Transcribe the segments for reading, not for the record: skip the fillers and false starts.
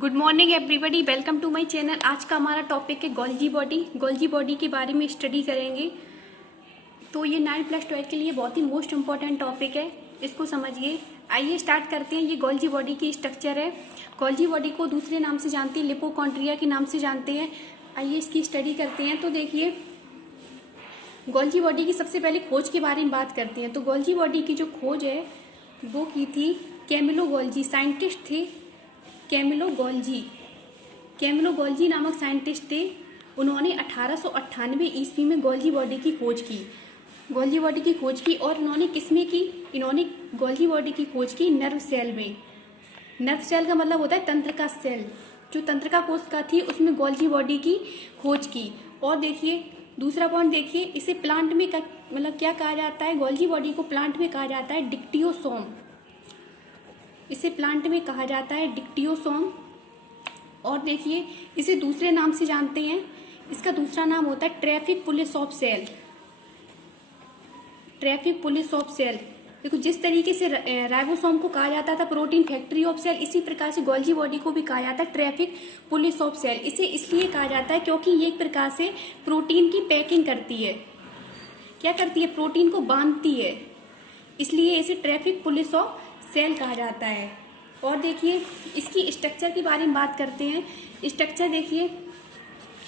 Good morning everybody, welcome to my channel. आज का हमारा टॉपिक है गोल्जी बॉडी। गोल्जी बॉडी के बारे में स्टडी करेंगे। तो ये 9+12 के लिए बहुत ही मोस्ट इम्पॉर्टेंट टॉपिक है, इसको समझिए। आइए स्टार्ट करते हैं। ये गोल्जी बॉडी की स्ट्रक्चर है। गोल्जी बॉडी को दूसरे नाम से जानते हैं, लिपोकॉन्ड्रिया के नाम से जानते हैं। आइए इसकी स्टडी करते हैं। तो देखिए, गोल्जी बॉडी की सबसे पहले खोज के बारे में बात करते हैं। तो गोल्जी बॉडी की जो खोज है वो की थी कैमिलो गोल्जी, साइंटिस्ट थे कैमिलो गोल्जी नामक साइंटिस्ट थे। उन्होंने 1898 ईस्वी में गोल्जी बॉडी की खोज की। और इन्होंने किसमें की? इन्होंने गोल्जी बॉडी की खोज की नर्व सेल में। नर्व सेल का मतलब होता है तंत्रिका सेल। जो तंत्रिका कोशिका थी उसमें गोल्जी बॉडी की खोज की। और देखिए दूसरा पॉइंट देखिए, इसे प्लांट में मतलब क्या कहा जाता है? गोल्जी बॉडी को प्लांट में कहा जाता है डिक्टियोसोम। इसे प्लांट में कहा जाता है डिक्टियोसोम। और देखिए इसे दूसरे नाम से जानते हैं। इसका दूसरा नाम होता है ट्रैफिक पुलिस ऑफ सेल। देखो, जिस तरीके से राइबोसोम को कहा जाता था प्रोटीन फैक्ट्री ऑफ सेल, इसी प्रकार से गोल्जी बॉडी को भी कहा जाता है ट्रैफिक पुलिस ऑफ सेल। इसे इसलिए कहा जाता है क्योंकि ये एक प्रकार से प्रोटीन की पैकिंग करती है। क्या करती है? प्रोटीन को बांधती है, इसलिए इसे ट्रैफिक पुलिस ऑफ सेल कहा जाता है। और देखिए इसकी स्ट्रक्चर के बारे में बात करते हैं। स्ट्रक्चर देखिए,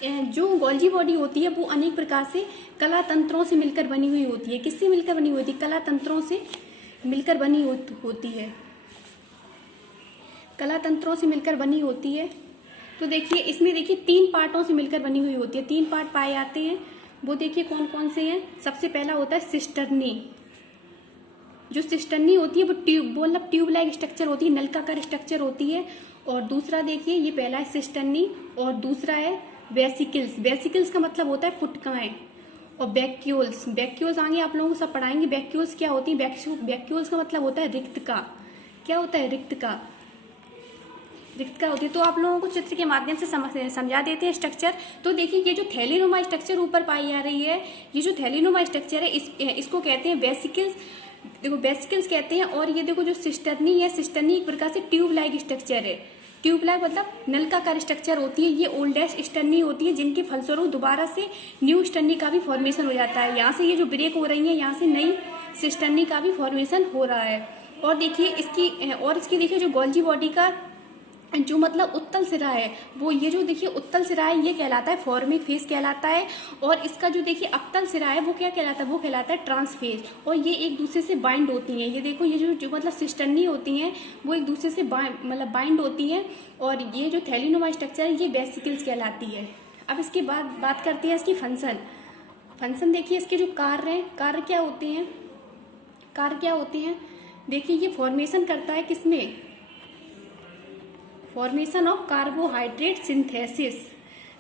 जो गोल्जी बॉडी होती है वो अनेक प्रकार से कला तंत्रों से मिलकर बनी हुई होती है। किससे मिलकर बनी हुई होती है? कला तंत्रों से मिलकर बनी होती है। कला तंत्रों से मिलकर बनी होती है। तो देखिए इसमें देखिए 3 पार्टों से मिलकर बनी हुई होती है। 3 पार्ट पाए जाते हैं। वो देखिए कौन कौन से हैं। सबसे पहला होता है सिस्टर्नी। जो सिस्टर्नी होती है वो ट्यूब लाइक स्ट्रक्चर होती है, नलकाकार स्ट्रक्चर होती है। और दूसरा देखिए, ये पहला है सिस्टर्नी और दूसरा है वेसिकल्स। वेसिकल्स का मतलब होता है पुटकाएं। और वैक्यूल्स आगे आप लोगों को सब पढ़ाएंगे। वैक्यूल्स क्या होती है? वैक्यूल्स का मतलब होता है रिक्तका। क्या होता है? रिक्तका होती है। तो आप लोगों को चित्र के माध्यम से समझा देते हैं स्ट्रक्चर। तो देखिए, ये जो थैलीनुमा स्ट्रक्चर ऊपर पाई जा रही है, ये जो थैलीनुमा स्ट्रक्चर है इसको कहते हैं वेसिकल्स। देखो वेसिकल्स कहते हैं। और ये देखो जो सिस्टर्नी है, सिस्टर्नी एक प्रकार से ट्यूब लाइक स्ट्रक्चर है। ट्यूब लाइक मतलब नलकाकार स्ट्रक्चर होती है। ये ओल्डेस्ट स्टर्नी होती है, जिनके फलस्वरूप दोबारा से न्यू स्टर्नी का भी फॉर्मेशन हो जाता है। यहाँ से ये जो ब्रेक हो रही है, यहाँ से नई सिस्टर्नी का भी फॉर्मेशन हो रहा है। और देखिए इसकी देखिए जो गोल्जी बॉडी का जो मतलब उत्तल सिरा है, वो ये जो देखिए उत्तल सिरा है ये कहलाता है फॉर्मिक फेस कहलाता है। और इसका जो देखिए अवतल सिरा है वो क्या कहलाता है? वो कहलाता है ट्रांसफेस। और ये एक दूसरे से बाइंड होती हैं। ये देखो, ये जो मतलब सिस्टर्नी होती हैं वो एक दूसरे से बाइंड होती हैं। और ये जो थैलीनुमा स्ट्रक्चर है ये वेसिकल्स कहलाती है। अब इसके बाद बात करते हैं इसकी फंक्शन देखिए, इसके जो कार्य क्या होते हैं? देखिए ये फॉर्मेशन करता है किसमें? Formation of carbohydrate synthesis.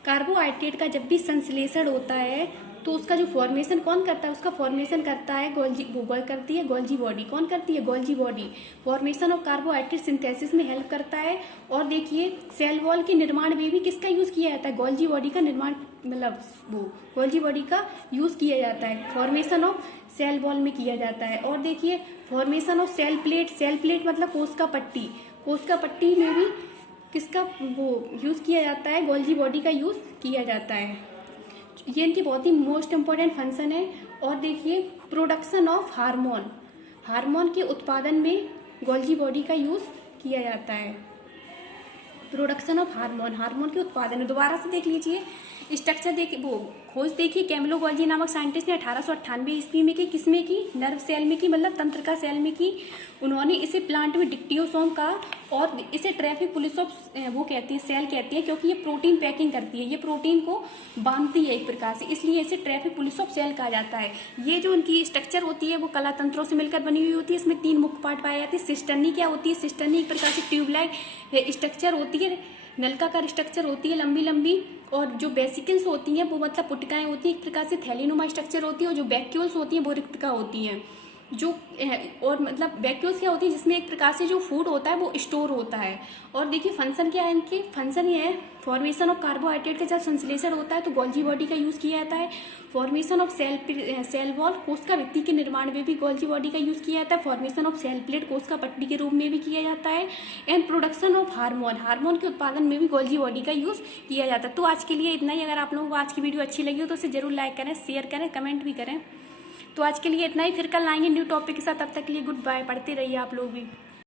Carbohydrate का जब भी संश्लेषण होता है तो उसका जो फॉर्मेशन कौन करता है? उसका फॉर्मेशन करता है गोल्जी बॉडी। कौन करती है? Golgi body. Formation of carbohydrate synthesis में हेल्प करता है। और देखिए सेल वॉल के निर्माण में भी किसका यूज किया जाता है? गोल्जी बॉडी का निर्माण गोल्जी बॉडी का यूज किया जाता है। फॉर्मेशन ऑफ सेल वॉल में किया जाता है। और देखिए फॉर्मेशन ऑफ सेल प्लेट मतलब कोशिका पट्टी में भी किसका यूज किया जाता है? गोल्जी बॉडी का यूज किया जाता है। ये इनकी बहुत ही मोस्ट इम्पोर्टेंट फंक्शन है। और देखिए प्रोडक्शन ऑफ हार्मोन के उत्पादन में गोल्जी बॉडी का यूज किया जाता है। प्रोडक्शन ऑफ हार्मोन के उत्पादन में। दोबारा से देख लीजिए स्ट्रक्चर खोज देखिए कैमिलो गोल्जी नामक साइंटिस्ट ने 1898 ईस्वी में की। किसमें की? नर्व सेल में की, मतलब तंत्रिका सेल में की। उन्होंने इसे प्लांट में डिक्टियोसोम कहा। और इसे ट्रैफिक पुलिस ऑफ सेल कहती है, क्योंकि ये प्रोटीन पैकिंग करती है, ये प्रोटीन को बांधती है एक प्रकार से, इसलिए इसे ट्रैफिक पुलिस ऑफ सेल कहा जाता है। ये जो उनकी स्ट्रक्चर होती है वो कला तंत्रों से मिलकर बनी हुई होती है। इसमें 3 मुख्य पार्ट पाए जाते हैं। सिस्टर्नी क्या होती है? सिस्टर्नी एक प्रकार से ट्यूब लाइक स्ट्रक्चर होती है, नलकाकार स्ट्रक्चर होती है लंबी। और जो वेसिकल्स होती हैं वो मतलब पुटकाएं होती है, एक प्रकार से थैलीनुमा स्ट्रक्चर होती है। और जो वैक्यूल्स होती हैं वो रिक्तका होती हैं। जो और मतलब वैक्यूल्स क्या होती है, जिसमें एक प्रकार से जो फूड होता है वो स्टोर होता है। और देखिए फंक्शन क्या है इनके, फंक्शन ये है फॉर्मेशन ऑफ कार्बोहाइड्रेट का जब संश्लेषण होता है तो गोल्जी बॉडी का यूज किया जाता है। फॉर्मेशन ऑफ सेल वॉल कोशिका भित्ति के निर्माण में भी गोल्जी बॉडी का यूज किया जाता है। फॉर्मेशन ऑफ सेल प्लेट कोशिका पट्टी के रूप में भी किया जाता है। एंड प्रोडक्शन ऑफ हार्मोन के उत्पादन में भी गोल्जी बॉडी का यूज किया जाता है। तो आज के लिए इतना ही। अगर आप लोगों को आज की वीडियो अच्छी लगी हो तो उसे जरूर लाइक करें, शेयर करें, कमेंट भी करें। तो आज के लिए इतना ही, फिर कल आएंगे न्यू टॉपिक के साथ। तब तक के लिए गुड बाय। पढ़ते रहिए आप लोग भी।